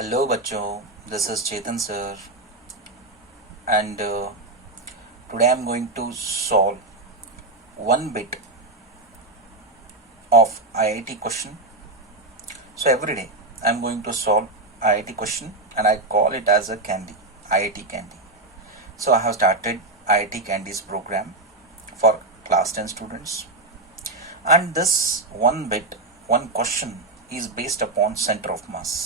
Hello बच्चों, this is Chetan sir and today I am going to solve one bit of IIT question. So every day I am going to solve IIT question and I call it as a candy, IIT candy. So I have started IIT candies program for class 10 students, and this one bit, one question is based upon center of mass.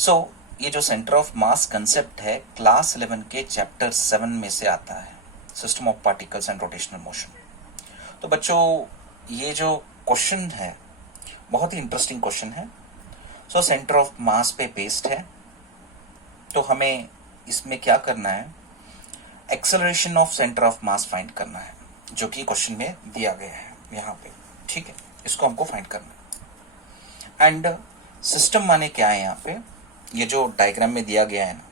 So ये जो centre of mass concept है class 11 के chapter 7 में से आता है, system of particles and rotational motion. तो बच्चों ये जो क्वेश्चन है बहुत ही इंटरेस्टिंग क्वेश्चन है. सो सेंटर ऑफ मास पे बेस्ड है. तो हमें इसमें क्या करना है, acceleration of centre of mass find करना है, जो कि क्वेश्चन में दिया गया है यहाँ पे. ठीक है, इसको हमको फाइंड करना है. एंड सिस्टम माने क्या है, यहाँ पे ये जो डायग्राम में दिया गया है ना,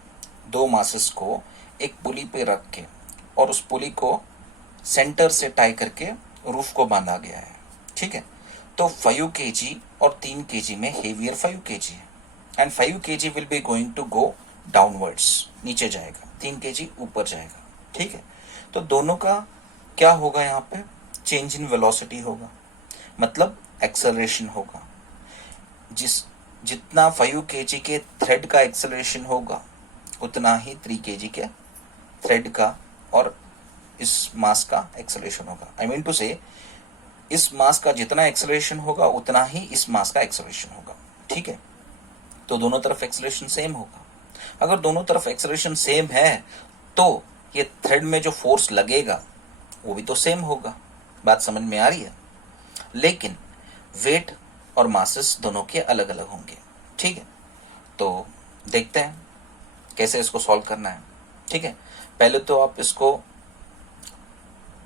दो मासेस को एक पुली पे रख के और उस पुली को सेंटर से टाई करके रूफ को बांधा गया है. ठीक है, तो 5 kg और 3 kg में हेवियर 5 kg है and 5 kg will be going to go downwards, नीचे जाएगा, 3 kg ऊपर जाएगा. ठीक है, तो दोनों का क्या होगा, यहाँ पे चेंज इन वेलोसिटी होगा, मतलब एक्सेलरेशन होगा. जितना 5 kg के थ्रेड का एक्सेलरेशन होगा उतना ही 3 kg के थ्रेड का और इस मास का एक्सेलरेशन होगा. आई मीन टू से इस मास का जितना एक्सेलरेशन होगा उतना ही इस मास का एक्सेलरेशन होगा. ठीक है, तो दोनों तरफ एक्सेलरेशन सेम होगा. अगर दोनों तरफ एक्सेलरेशन सेम है तो ये थ्रेड में जो फोर्स लगेगा वो भी तो सेम होगा. बात समझ में आ रही है. लेकिन वेट और मासेस दोनों के अलग अलग होंगे. ठीक है, तो देखते हैं कैसे इसको सॉल्व करना है. ठीक है, पहले तो आप इसको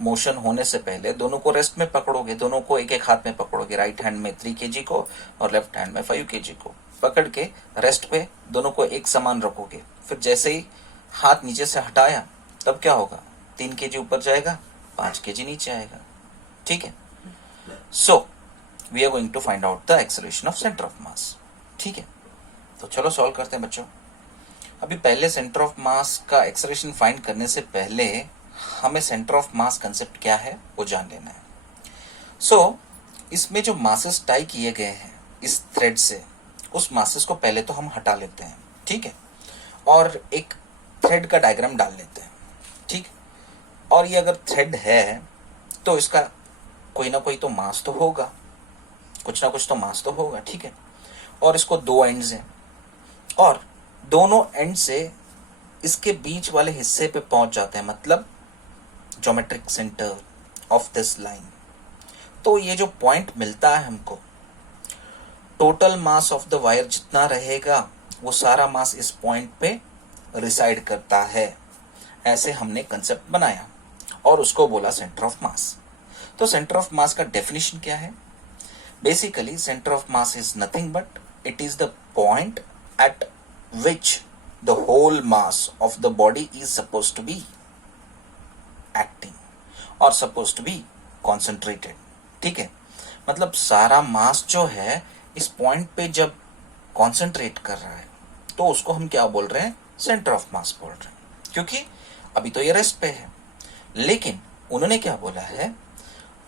मोशन होने से पहले दोनों को रेस्ट में पकड़ोगे, दोनों को एक एक हाथ में पकड़ोगे. राइट हैंड में 3 kg को और लेफ्ट हैंड में 5 kg को पकड़ के रेस्ट पे दोनों को एक समान रखोगे. फिर जैसे ही हाथ नीचे से हटाया तब क्या होगा, 3 kg ऊपर जाएगा, 5 kg नीचे आएगा. ठीक है, so we are going to find out the acceleration of centre of mass. ठीक है, तो चलो सॉल्व करते हैं बच्चों. अभी पहले सेंटर ऑफ मास का एक्सेलरेशन फाइंड करने से पहले हमें सेंटर ऑफ मास कंसेप्ट क्या है वो जान लेना है. सो इसमें जो मासेस टाई किए गए हैं इस थ्रेड से, उस मासेस को पहले तो हम हटा लेते हैं. ठीक है, और एक थ्रेड का डायग्राम डाल लेते हैं. ठीक, और ये अगर थ्रेड है तो इसका कोई ना कोई तो मास तो होगा, कुछ ना कुछ तो मास तो होगा. ठीक है, और इसको दो एंड्स हैं और दोनों एंड से इसके बीच वाले हिस्से पे पहुंच जाते हैं, मतलब geometric centre of this line. तो ये जो पॉइंट मिलता है हमको, total mass of the wire जितना रहेगा वो सारा मास इस पॉइंट पे रिसाइड करता है. ऐसे हमने कंसेप्ट बनाया और उसको बोला सेंटर ऑफ मास. तो सेंटर ऑफ मास का डेफिनेशन क्या है? Basically, center of mass is nothing but it is the point at which the whole mass of the body is supposed to be acting or supposed to be concentrated. ठीक है, मतलब सारा मास जो है इस पॉइंट पे जब कॉन्सेंट्रेट कर रहा है तो उसको हम क्या बोल रहे हैं, सेंटर ऑफ मास बोल रहे हैं. क्योंकि अभी तो ये रेस्ट पे है. लेकिन उन्होंने क्या बोला है,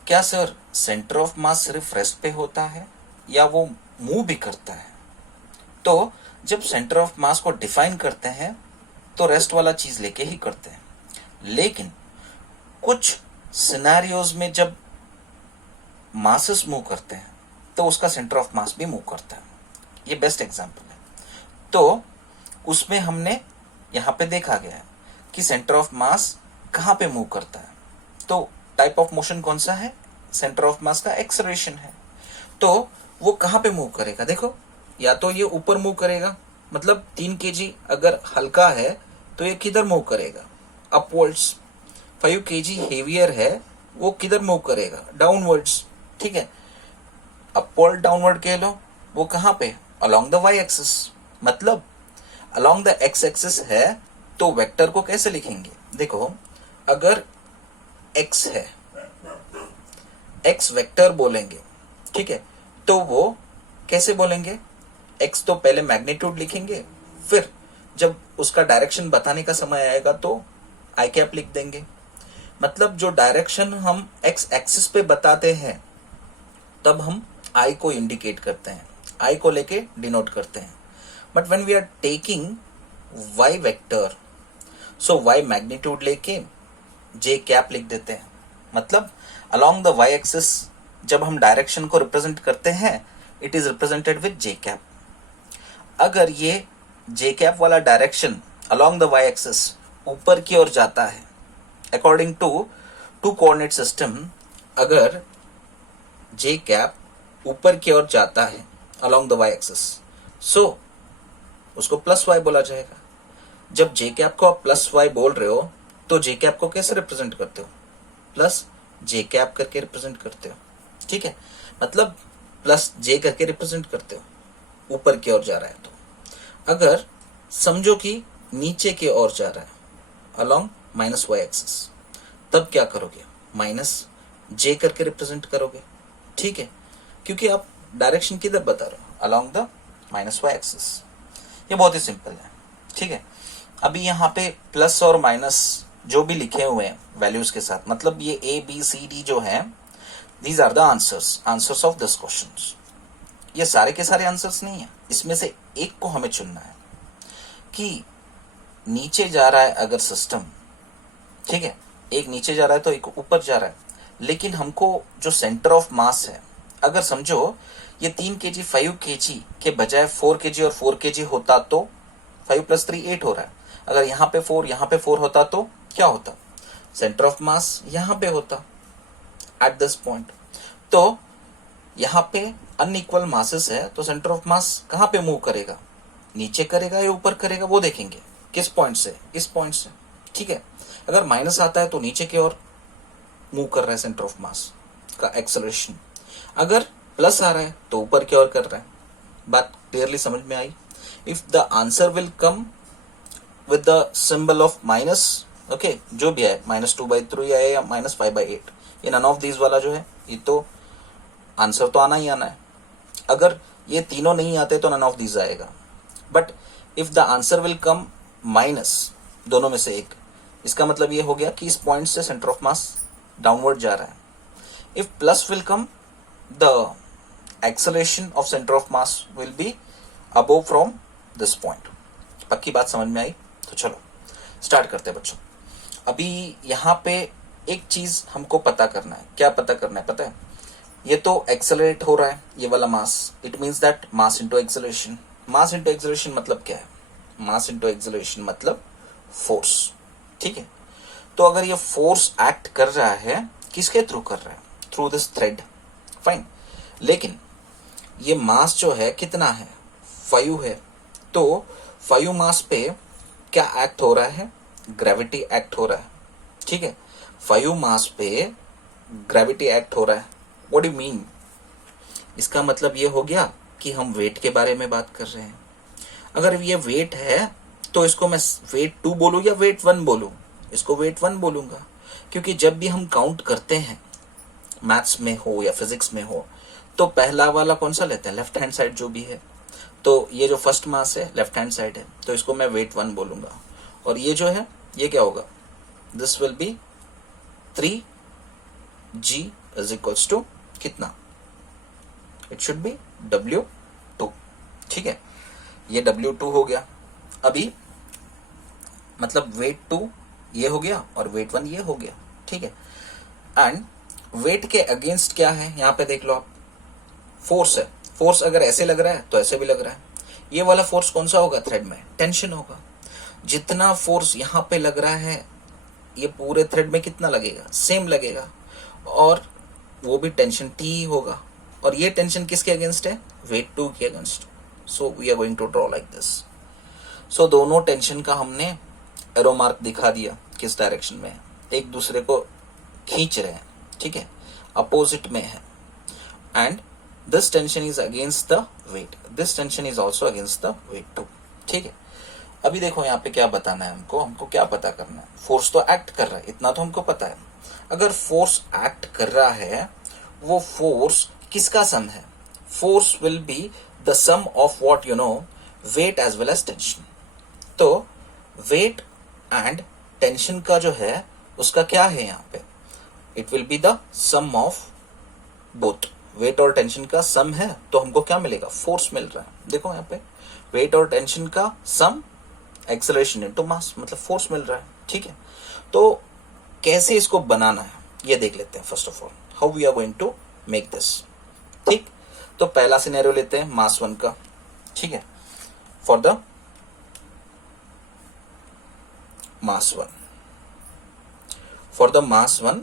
क्या सर सेंटर ऑफ मास सिर्फ रेस्ट पे होता है या वो मूव भी करता है? तो जब सेंटर ऑफ मास को डिफाइन करते हैं तो रेस्ट वाला चीज लेके ही करते हैं. लेकिन कुछ सिनेरियोज में जब मासेस मूव करते हैं तो उसका सेंटर ऑफ मास भी मूव करता है. ये बेस्ट एग्जांपल है. तो उसमें हमने यहाँ पे देखा गया है कि सेंटर ऑफ मास कहाँ पे मूव करता है. तो टाइप ऑफ मोशन कौन सा है, सेंटर ऑफ मास का एक्सेलरेशन है. तो वो कहां पे मूव करेगा, देखो, या तो ये ऊपर मूव करेगा, मतलब 3 kg अगर हल्का है तो ये किधर मूव करेगा, अपवर्ड्स. 5 kg हेवियर है, वो किधर मूव करेगा, डाउनवर्ड्स. ठीक है, अपवर्ड डाउनवर्ड कह लो, वो कहां पे, अलोंग द वाई एक्सिस. मतलब अलोंग द एक्स एक्सिस है तो वेक्टर को कैसे लिखेंगे, देखो, अगर x है, x वेक्टर बोलेंगे. ठीक है, तो वो कैसे बोलेंगे, x तो पहले मैग्नीट्यूड लिखेंगे, फिर जब उसका डायरेक्शन बताने का समय आएगा तो आई कैप लिख देंगे। मतलब जो डायरेक्शन हम x एक्सिस पे बताते हैं तब हम आई को इंडिकेट करते हैं, आई को लेके डिनोट करते हैं। But when we are taking y vector, so y magnitude लेके j कैप लिख देते हैं। मतलब अलोंग द y एक्सिस जब हम डायरेक्शन को रिप्रेजेंट करते हैं it is represented with j cap. अगर ये j कैप वाला direction along the y axis ऊपर की ओर जाता है according to to coordinate system, अगर j कैप ऊपर की ओर जाता है along the y axis, so उसको प्लस y बोला जाएगा। जब j कैप को आप प्लस y बोल रहे हो तो j कैप को कैसे रिप्रेजेंट करते हो? प्लस j कैप करके रिप्रेजेंट करते हो, ठीक है। मतलब प्लस j करके रिप्रेजेंट करते हो ऊपर की ओर जा रहा है तो। अगर समझो कि नीचे की ओर जा रहा है अलोंग माइनस y एक्सिस, तब क्या करोगे? माइनस j करके रिप्रेजेंट करोगे, ठीक है, क्योंकि आप डायरेक्शन किधर बता रहे हो? Along the minus y axis. ये बहुत ही सिंपल है, ठीक है। अभी यहाँ पे प्लस और माइनस जो भी लिखे हुए हैं वैल्यूज के साथ, मतलब ये ए बी सी डी जो है, these are the answers of this questions. ये सारे के सारे आंसर्स नहीं है, इसमें से एक को हमें चुनना है कि नीचे जा रहा है अगर सिस्टम, ठीक है, एक नीचे जा रहा है तो एक ऊपर जा रहा है, लेकिन हमको जो सेंटर ऑफ मास है, अगर समझो ये 3 kg 5 kg के बजाय 4 kg और 4 kg होता तो 5 + 3 8 हो रहा है। अगर यहाँ पे 4 यहाँ पे 4 होता तो क्या होता? सेंटर ऑफ मास यहाँ पे होता एट दिस पॉइंट। तो यहाँ पे अनइक्वल मासेस है तो सेंटर ऑफ मास कहाँ पे मूव करेगा? नीचे करेगा या ऊपर करेगा वो देखेंगे। किस पॉइंट से? इस पॉइंट से, ठीक है। अगर माइनस आता है तो नीचे की ओर मूव कर रहा है सेंटर ऑफ मास का एक्सेलरेशन, अगर प्लस आ रहा है तो ऊपर की ओर कर रहा है। बात क्लियरली समझ में आई? If the answer will come with the symbol of minus, okay, जो भी है -2/3 है या -5/8, ये नन ऑफ दीज वाला जो है, ये तो आंसर तो आना ही आना है। अगर ये तीनों नहीं आते तो नन ऑफ दीज आएगा। But if the answer will come minus, दोनों में से एक, इसका मतलब ये हो गया कि इस पॉइंट से सेंटर ऑफ मास डाउनवर्ड जा रहा है। If plus will come, the acceleration of centre of mass will be above from this point. पक्की बात समझ में आई? तो चलो स्टार्ट करते हैं बच्चों। अभी यहाँ पे एक चीज हमको पता करना है। क्या पता करना है पता है? ये तो एक्सेलरेट हो रहा है ये वाला mass, it means that mass into acceleration. Mass into acceleration मतलब क्या है? मास इनटू एक्सेलरेशन मतलब फोर्स, ठीक है। तो अगर ये फोर्स एक्ट कर रहा है, किसके थ्रू कर रहा है? Through this thread, fine. लेकिन ये मास जो है कितना है? 5 है। तो 5 मास पे क्या एक्ट हो रहा है? ग्रेविटी एक्ट हो रहा है, ठीक है। 5 मास पे ग्रेविटी एक्ट हो रहा है। What do mean? इसका मतलब ये हो गया कि हम वेट के बारे में बात कर रहे हैं। अगर ये वेट है तो इसको मैं वेट 2 बोलूं या वेट 1 बोलूं? इसको वेट 1 बोलूंगा, क्योंकि जब भी हम काउंट करते हैं, मैथ्स में हो या फिजिक्स में हो, तो पहला वाला कौन सा लेते हैं? लेफ्ट हैंड साइड जो भी है। तो ये जो फर्स्ट मास है लेफ्ट हैंड साइड है, तो इसको मैं वेट 1 बोलूंगा। और ये जो है ये क्या होगा? दिस विल बी 3g = कितना? इट शुड बी W2, ठीक है। ये W2 हो गया। अभी मतलब वेट 2 ये हो गया और वेट 1 ये हो गया, ठीक है। एंड वेट के अगेंस्ट क्या है? यहाँ पे देख लो आप, फोर्स है। फोर्स अगर ऐसे लग रहा है तो ऐसे भी लग रहा है। ये वाला फोर्स कौन सा होगा? थ्रेड में टेंशन होगा। जितना फोर्स यहाँ पे लग रहा है ये पूरे थ्रेड में कितना लगेगा? सेम लगेगा, और वो भी टेंशन T होगा। और ये टेंशन किसके अगेंस्ट है? वेट 2 के against. So we are going to draw like this. So दोनों टेंशन का हमने एरो मार्क दिखा दिया किस डायरेक्शन में है, एक दूसरे को खींच रहे हैं, ठीक है, अपोजिट में है। And this tension is against the weight, this tension is also against the weight 2, ठीक है। अभी देखो यहाँ पे क्या बताना है हमको क्या पता करना है? फोर्स तो एक्ट कर रहा है, इतना तो हमको पता है। अगर फोर्स एक्ट कर रहा है, वो फोर्स किसका सम है? Force will be the sum of what you know weight as well as tension. तो वेट एंड टेंशन का जो है उसका क्या है यहाँ पे, it will be the sum of both. Weight और टेंशन का सम है तो हमको क्या मिलेगा, फोर्स मिल रहा है। देखो यहाँ पे वेट और टेंशन का सम एक्सेलरेशन इनटू मास, मतलब फोर्स मिल रहा है। ठीक है, तो कैसे इसको बनाना है ये देख लेते हैं। First of all how we are going to make this. ठीक, तो पहला सिनेरियो लेते हैं मास 1 का। ठीक है, for the mass 1, for the mass 1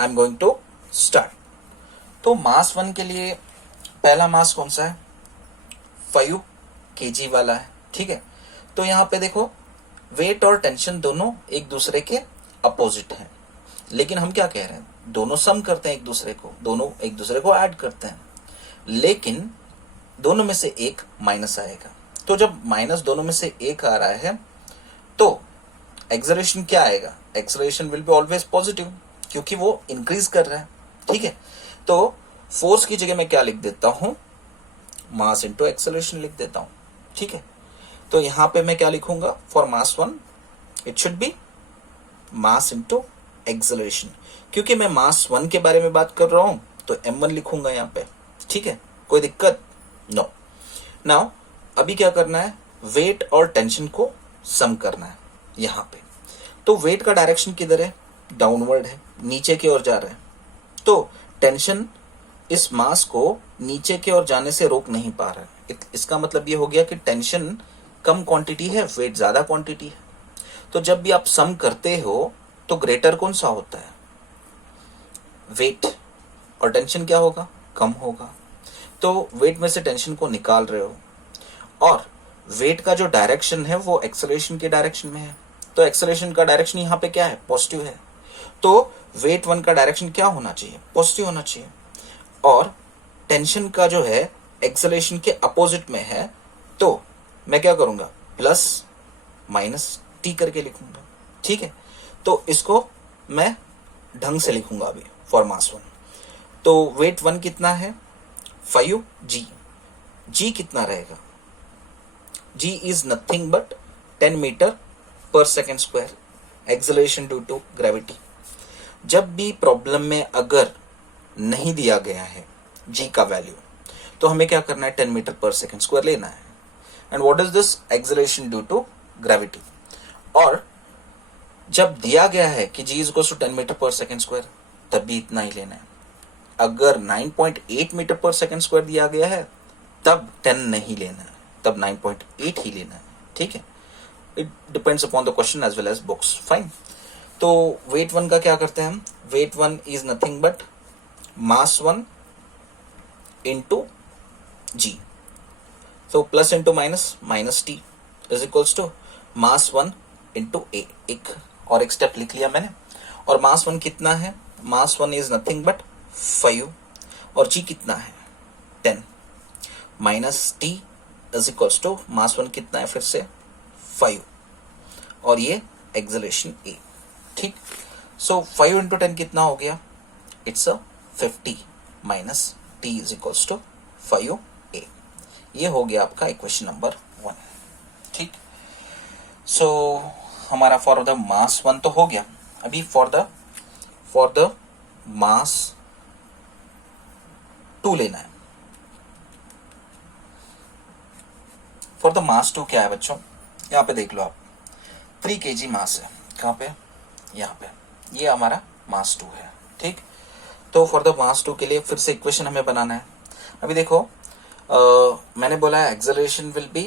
I am going to start. तो मास 1 के लिए पहला मास कौन सा है, 5 kg वाला है। ठीक है, तो यहां पे देखो वेट और टेंशन दोनों एक दूसरे के अपोजिट हैं, लेकिन हम क्या कह रहे हैं, दोनों सम करते हैं एक दूसरे को, दोनों एक दूसरे को ऐड करते हैं, लेकिन दोनों में से एक माइनस आएगा। तो जब माइनस दोनों में से एक आ रहा है तो एक्सेलरेशन क्या आएगा, acceleration will be always positive, क्योंकि वो इंक्रीज कर रहा है। ठीक है, तो फोर्स की जगह मैं क्या लिख देता हूं, मास इंटू एक्सेलरेशन लिख देता हूं। ठीक है, तो यहां पे मैं क्या लिखूंगा, for mass 1 it should B mass into acceleration, क्योंकि मैं मास 1 के बारे में बात कर रहा हूं तो m1 लिखूंगा यहां पे। ठीक है, कोई दिक्कत, नो। नाउ अभी क्या करना है, वेट और टेंशन को सम करना है यहां पे। तो वेट का डायरेक्शन किधर है, डाउनवर्ड है, नीचे की ओर जा रहा है। तो टेंशन इस मास को नीचे की ओर जाने से रोक नहीं पा रहा है। इसका मतलब ये हो गया कि टेंशन कम क्वांटिटी है, वेट ज्यादा क्वांटिटी है। तो जब भी आप सम करते हो तो ग्रेटर कौन सा होता है, वेट, और टेंशन क्या होगा, कम होगा। तो वेट में से टेंशन को निकाल रहे हो, और वेट का जो डायरेक्शन है वो एक्सेलरेशन के डायरेक्शन में है। तो एक्सेलरेशन का डायरेक्शन यहाँ पे क्या है, पॉजिटिव है। तो वेट 1 का डायरेक्शन क्या होना चाहिए, पॉजिटिव होना चाहिए। और टेंशन का जो है एक्सेलरेशन के अपोजिट में है, तो मैं क्या करूंगा, प्लस माइनस टी करके लिखूंगा। ठीक है, तो इसको मैं ढंग से लिखूंगा अभी फॉर मास 1। तो वेट 1 कितना है, 5g, g कितना रहेगा, g is nothing but 10 metre पर second square, acceleration due to gravity. जब भी प्रॉब्लम में अगर नहीं दिया गया है g का वैल्यू, तो हमें क्या करना है, 10 मीटर पर सेकेंड स्क्वायर लेना है। And what is this, acceleration due to gravity. और जब दिया गया है कि g is equal to 10 metre पर सेकेंड स्क्वायर, तब भी इतना ही लेना है। अगर 9.8 मीटर पर सेकेंड स्क्वायर दिया गया है तब 10 नहीं लेना है, तब 9.8 ही लेना है। ठीक है, it depends upon the question as well as books, fine. तो वेट 1 का क्या करते हैं हम, weight 1 is nothing but mass 1 into G. तो plus into minus, minus T is equals to mass 1 into A. एक और एक स्टेप लिख लिया मैंने। और मास 1 कितना है, मास 1 इज नथिंग बट 5, और जी कितना है 10, minus T is equals to mass 1 कितना है फिर से 5, और ये एक्सेलरेशन ए। ठीक, सो 5 इंटू 10 कितना हो गया, it's a 50, minus T is equals to 5a। ये हो गया आपका इक्वेशन नंबर 1। ठीक, सो हमारा फॉर द मास 1 तो हो गया। अभी फॉर द मास 2 लेना है। फॉर द मास 2 क्या है बच्चों, यहाँ पे देख लो आप, 3 kg मास है। कहाँ पे, यहाँ पे, ये हमारा मास 2 है। ठीक, तो फॉर द मास 2 के लिए फिर से इक्वेशन हमें बनाना है। अभी देखो मैंने बोला है एक्सेलरेशन विल बी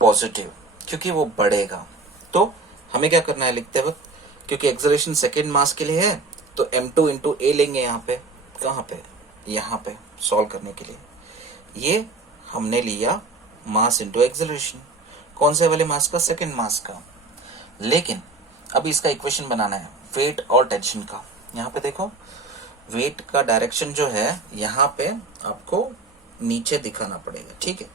पॉजिटिव, क्योंकि वो बढ़ेगा। तो हमें क्या करना है लिखते वक्त, क्योंकि एक्सेलरेशन सेकेंड मास के लिए है तो m2 इंटू ए लेंगे यहाँ पे। कहाँ पे, यहाँ पे सॉल्व करने के लिए। ये हमने लिया मास इंटू एक्सेलरेशन, कौन से वाले मास का, सेकेंड मास का। लेकिन अभी इसका इक्वेशन बनाना है वेट और टेंशन का। यहाँ पे देखो वेट का डायरेक्शन जो है यहाँ पे आपको नीचे दिखाना पड़ेगा। ठीक है,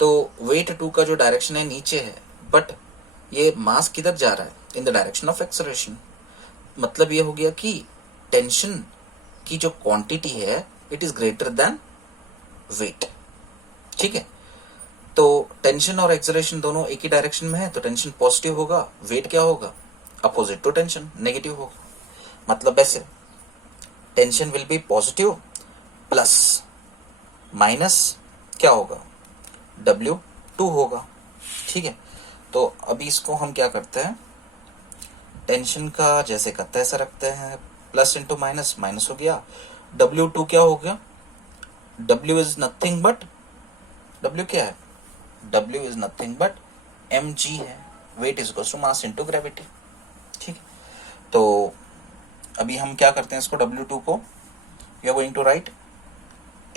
तो वेट 2 का जो डायरेक्शन है नीचे है, बट ये मास किधर जा रहा है, in the direction of acceleration. मतलब ये हो गया कि टेंशन की जो क्वांटिटी है it is greater than weight. ठीक है। तो टेंशन और एक्सेलरेशन दोनों एक ही डायरेक्शन में है, तो टेंशन पॉजिटिव होगा, वेट क्या होगा, अपोजिट टू टेंशन, नेगेटिव होगा। मतलब ऐसे tension will be positive plus minus क्या होगा, W2 होगा। ठीक है। तो अभी इसको हम क्या करते हैं, टेंशन का जैसे का तैसा रखते हैं, प्लस इंटू माइनस, माइनस हो गया, W2 क्या हो गया, W is nothing but, W क्या है, W is nothing but mg है, weight is equal to mass into gravity. ठीक है। तो अभी हम क्या करते हैं, इसको W2 को we are going to write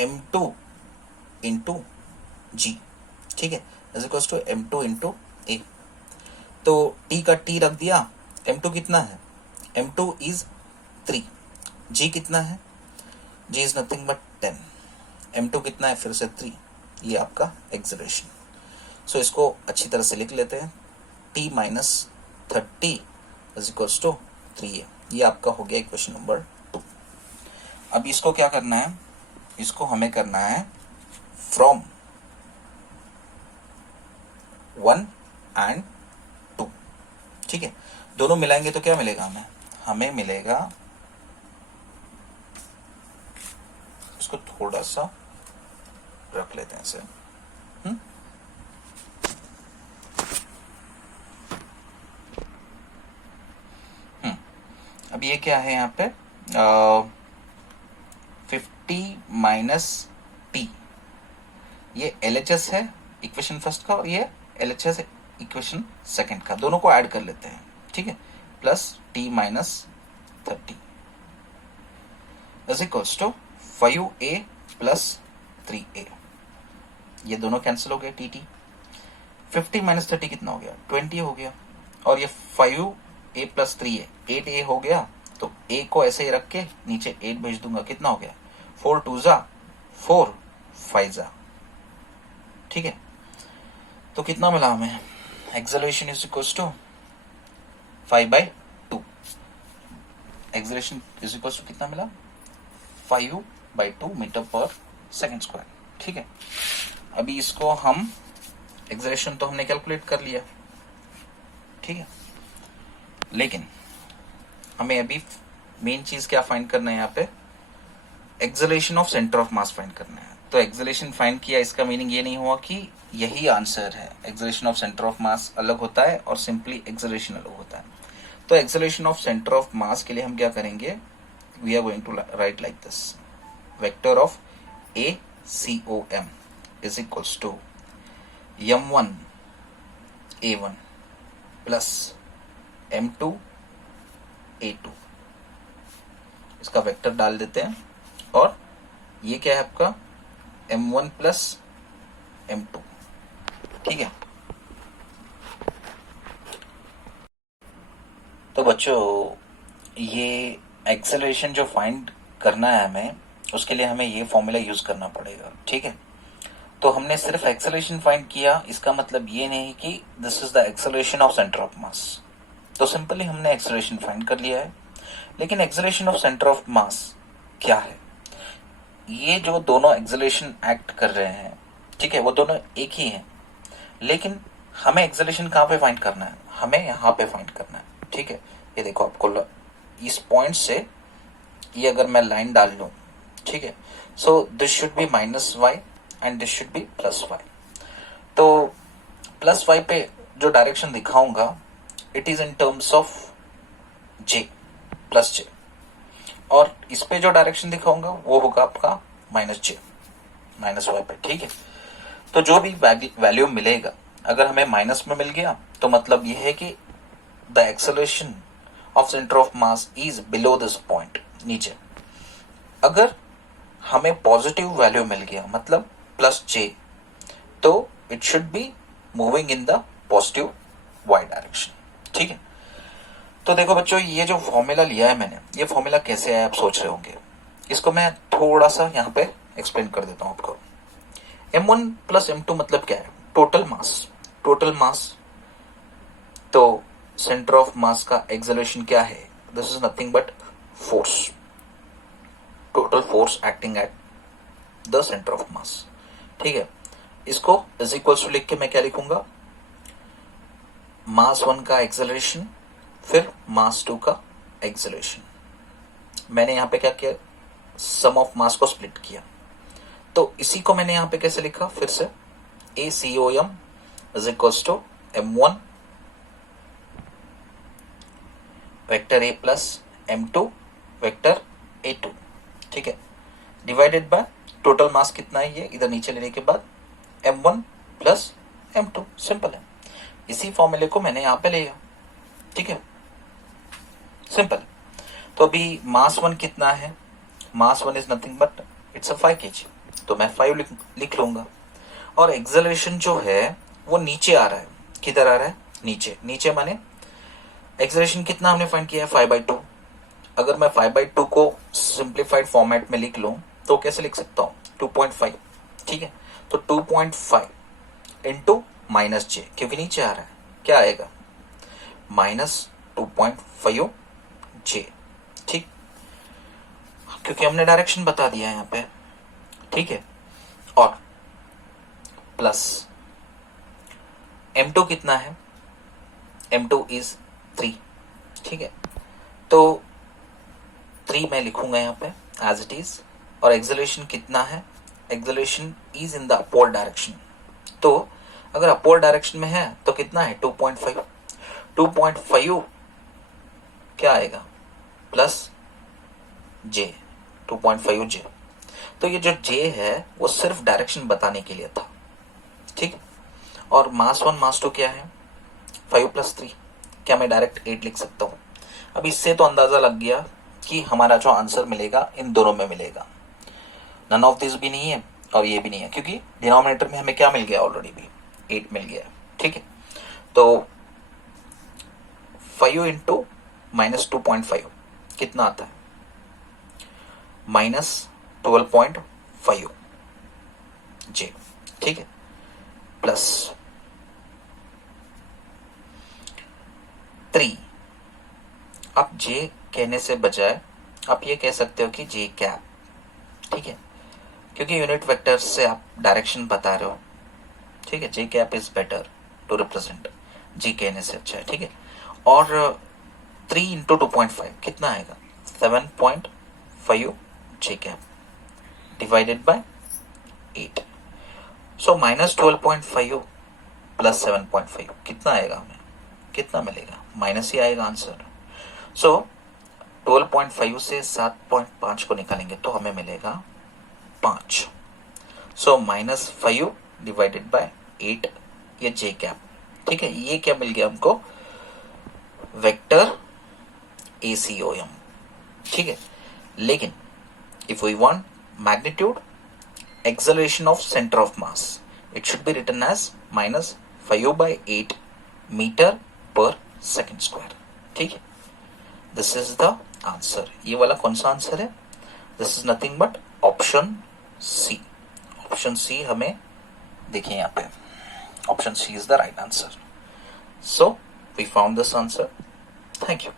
m2 into g। ठीक है, is equal to m2 into a। तो t का t रख दिया, m2 कितना है, m2 इज 3, g कितना है, g is nothing but 10, m2 कितना है फिर से 3, ये आपका एक्सेलरेशन। सो इसको अच्छी तरह से लिख लेते हैं, t minus 30 is equals to 3a। ये आपका हो गया इक्वेशन नंबर 2। अब इसको क्या करना है, इसको हमें करना है फ्रॉम 1 एंड 2। ठीक है, दोनों मिलाएंगे तो क्या मिलेगा हमें, हमें मिलेगा, इसको थोड़ा सा रख लेते हैं इसे। अब ये क्या है यहाँ पे, 50 माइनस टी, ये LHS है इक्वेशन फर्स्ट का, और ये LHS है इक्वेशन सेकंड का, दोनों को ऐड कर लेते हैं। ठीक है, plus t minus 30 is equals to 5a plus 3a, ये दोनों कैंसिल हो गए, tt। 50 माइनस 30 कितना हो गया, 20 हो गया, और ये 5a प्लस 3a 8a हो गया। तो a को ऐसे ही रख के नीचे 8 भेज दूंगा, कितना हो गया, 4 2 जा 4 5 जा। ठीक है, तो कितना मिला हमें, acceleration is equals to 5/2, acceleration is equals to कितना मिला, 5/2 मीटर पर सेकंड स्क्वायर। ठीक है, अभी इसको हम, एक्सेलरेशन तो हमने कैलकुलेट कर लिया। ठीक है, लेकिन हमें अभी मेन चीज क्या फाइंड करना है, यहाँ पे acceleration of centre of mass find करना है। तो एक्सेलरेशन फाइंड किया, इसका मीनिंग ये नहीं हुआ कि यही आंसर है, एक्सेलरेशन ऑफ सेंटर ऑफ मास अलग होता है और सिंपली एक्सेलरेशन अलग होता है। तो acceleration of centre of mass के लिए हम क्या करेंगे, we are going to write like this, vector of ACOM is equals to m1 a1 plus m2 a2, इसका वेक्टर डाल देते हैं, और ये क्या है आपका m1 प्लस m2। ठीक है, तो बच्चों ये एक्सेलरेशन जो फाइंड करना है हमें, उसके लिए हमें ये फॉर्मूला यूज करना पड़ेगा। ठीक है, तो हमने सिर्फ एक्सेलरेशन फाइंड किया, इसका मतलब ये नहीं कि this is the acceleration of centre of मास। तो सिंपली हमने एक्सेलरेशन फाइंड कर लिया है, लेकिन एक्सेलरेशन ऑफ सेंटर ऑफ मास क्या है, ये जो दोनों एक्सेलरेशन एक्ट कर रहे हैं, ठीक है, वो दोनों एक ही हैं, लेकिन हमें एक्सेलरेशन कहाँ पे फाइंड करना है, हमें यहाँ पे फाइंड करना है। ठीक है, ये देखो आपको इस पॉइंट से ये अगर मैं लाइन डाल लूं, ठीक है, so this should be minus Y and this should be plus Y. तो प्लस वाई पे जो डायरेक्शन दिखाऊंगा, it is in terms of J, plus J, और इस पे जो डायरेक्शन दिखाऊंगा वो होगा आपका माइनस जे, माइनस वाई पे। ठीक है, तो जो भी वैल्यू मिलेगा, अगर हमें माइनस में मिल गया तो मतलब ये है कि the acceleration of centre of mass is below this point, नीचे। अगर हमें पॉजिटिव वैल्यू मिल गया, मतलब प्लस जे, तो it should be moving in the positive y direction. ठीक है, तो देखो बच्चों, ये जो फॉर्मूला लिया है मैंने, ये फॉर्मूला कैसे है आप सोच रहे होंगे, इसको मैं थोड़ा सा यहाँ पे एक्सप्लेन कर देता हूँ आपको। m1 प्लस m2 मतलब क्या है, टोटल मास, टोटल मास। तो सेंटर ऑफ मास का एक्सेलरेशन क्या है, this is nothing but force, total force acting at the centre of mass. ठीक है, इसको इज इक्वल्स टू लिख के मैं क्या लिखूंगा, मास 1 का एक्सेलरेशन फिर मास 2 का एक्सेलरेशन। मैंने यहां पे क्या किया, सम ऑफ मास को स्प्लिट किया। तो इसी को मैंने यहां पे कैसे लिखा, फिर से ACOM is equals to M1 vector A plus M2 vector A2, ठीक है, डिवाइडेड बाय टोटल मास कितना है ये इधर नीचे लेने के बाद M1 प्लस M2, सिंपल है। इसी फॉर्मूले को मैंने यहां पे लिया, ठीक है, सिंपल। तो अभी मास 1 कितना है, मास 1 is nothing but it's a 5 kg, तो मैं 5 लिख लूंगा। और एक्सेलरेशन जो है वो नीचे आ रहा है, किधर आ रहा है, नीचे। नीचे माने एक्सेलरेशन कितना हमने फाइंड किया है, 5/2। अगर मैं 5/2 को सिंप्लीफाइड फॉर्मेट में लिख लूं तो कैसे लिख सकता हूं, 2.5, ठीक है। तो 2.5 इंटू माइनस जे, क्योंकि नीचे आ रहा है, क्या आएगा, -2.5 जे, ठीक, क्योंकि हमने डायरेक्शन बता दिया है यहां पे, ठीक है। और प्लस M2 कितना है, M2 इज 3, ठीक है। तो 3 मैं लिखूंगा यहां पे एज इट इज। और एक्सेलरेशन कितना है, acceleration is in the upward direction. तो अगर अपवर्ड डायरेक्शन में है तो कितना है, 2.5। 2.5 क्या आएगा, प्लस जे, 2.5 जे। तो ये जो जे है वो सिर्फ डायरेक्शन बताने के लिए था, ठीक। और मास 1 मास 2 क्या है, 5 + 3, क्या मैं डायरेक्ट 8 लिख सकता हूं। अब इससे तो अंदाजा लग गया कि हमारा जो आंसर मिलेगा इन दोनों में मिलेगा, नन ऑफ दिस भी नहीं है और ये भी नहीं है, क्योंकि डिनोमिनेटर में हमें क्या मिल गया, ऑलरेडी भी 8 मिल गया, ठीक है। तो 5 इंटू -2.5 कितना आता है, -12.5 जे, ठीक है, प्लस 3। आप जे कहने से बजाय आप ये कह सकते हो कि जे कैप, ठीक है, क्योंकि यूनिट वेक्टर से आप डायरेक्शन बता रहे हो, ठीक है। J cap is better to represent, G कहने से अच्छा है, ठीक है। और 3 इंटू 2.5 कितना आएगा, 7.5 J cap divided by 8। So -12.5 plus 7.5 कितना आएगा, हमें कितना मिलेगा, माइनस ही आएगा आंसर। सो 12.5 से 7.5 को निकालेंगे तो हमें मिलेगा 5। सो -5 डिवाइडेड बाय 8, ये जे कैप, ठीक है। ये क्या मिल गया हमको, वेक्टर ACOM, ठीक है। लेकिन if we want magnitude acceleration of center of mass, it should be written as -5/8 meter per second square, ठीक है। This is the answer. ये वाला कौन सा आंसर है, this is nothing but option c. Option c हमें देखिए यहाँ पे, option c is the right answer. So we found this answer. Thank you.